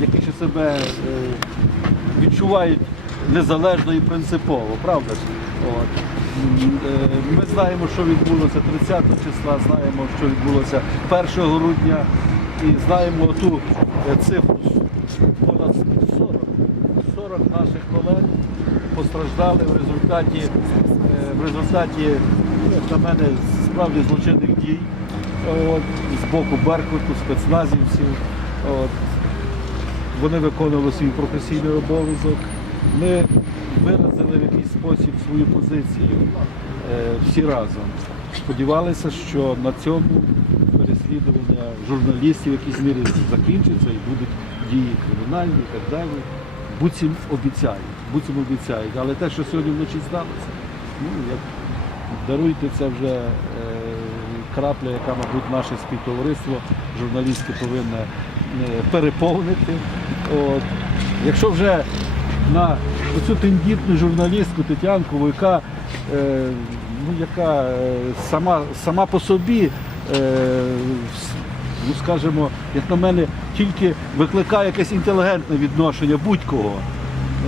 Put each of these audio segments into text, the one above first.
які ще себе е, відчувають незалежно і принципово, правда ж? От. Е, Ми знаємо, що відбулося 30 числа, знаємо, що відбулося 1 грудня і знаємо ту е, цифру понад 40, 40 наших колег постраждали в результаті, в результаті, ну, на мене, справді злочинних дій от, з боку Беркуту, спецназівців. От. Вони виконували свій професійний обов'язок. Ми виразили в якийсь спосіб свою позицію е, всі разом. Сподівалися, що на цьому переслідування журналістів в якійсь мірі закінчиться і будуть дії кримінальні і так далі. Буцім обіцяють, буцім обіцяють. Але те, що сьогодні вночі сталося, ну як даруйте, це вже е, крапля, яка, мабуть, наше співтовариство журналістське повинне переповнити. От. Якщо вже на цю тендітну журналістку Тетянку, яка, е, ну, яка е, сама, сама по собі, е, ну скажімо, як на мене, тільки викликає якесь інтелігентне відношення будь-кого.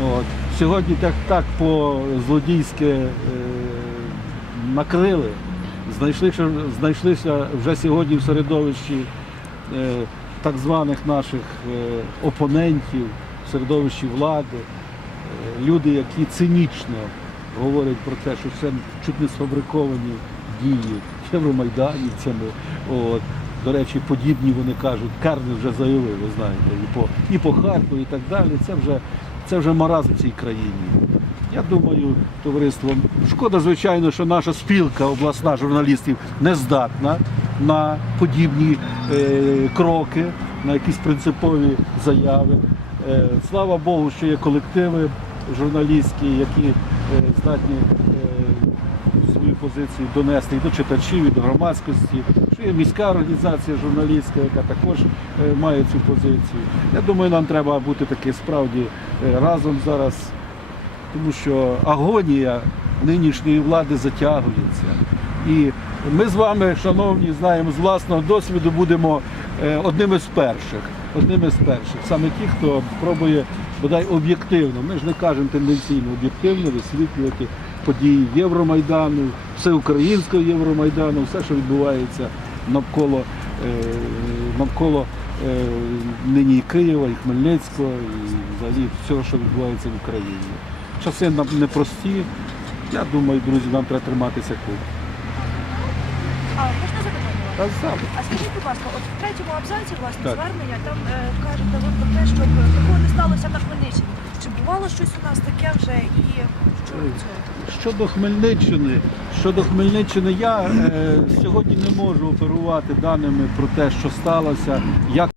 От. Сьогодні так, так по злодійськи е, накрили. Знайшлися, знайшлися вже сьогодні в середовищі е, так званих наших е, опонентів, середовищі влади, е, люди, які цинічно говорять про те, що це чуть не сфабриковані дії євромайданівцями. От. До речі, подібні вони кажуть, Керни вже заявив, ви знаєте, і по, і по Харкову, і так далі. Це вже, це вже маразм в цій країні. Я думаю, товариство, шкода, звичайно, що наша спілка обласна журналістів не здатна на подібні е, кроки, на якісь принципові заяви. Е, слава Богу, що є колективи журналістські, які е, здатні свою позицію донести і до читачів, і до громадськості. Що є міська організація журналістська, яка також має цю позицію. Я думаю, нам треба бути таки справді разом зараз тому що агонія нинішньої влади затягується. І ми з вами, шановні, знаємо, з власного досвіду будемо е, одними з перших. Одними з перших. Саме ті, хто пробує бодай об'єктивно, ми ж не кажемо тенденційно, об'єктивно висвітлювати події Євромайдану, всеукраїнського Євромайдану, все, що відбувається навколо, е, навколо е, нині і Києва, і Хмельницького, і взагалі всього, що відбувається в Україні. Часи нам непрості. Я думаю, друзі, нам треба триматися купи. А можна запитання? Та. А скажіть, будь ласка, от в третьому абзаці власне Так. звернення там е, кажете ви про те, щоб такого не сталося на Хмельниччині. Чи бувало щось у нас таке вже і що цього? Щодо Хмельниччини, щодо Хмельниччини, я е, сьогодні не можу оперувати даними про те, що сталося, як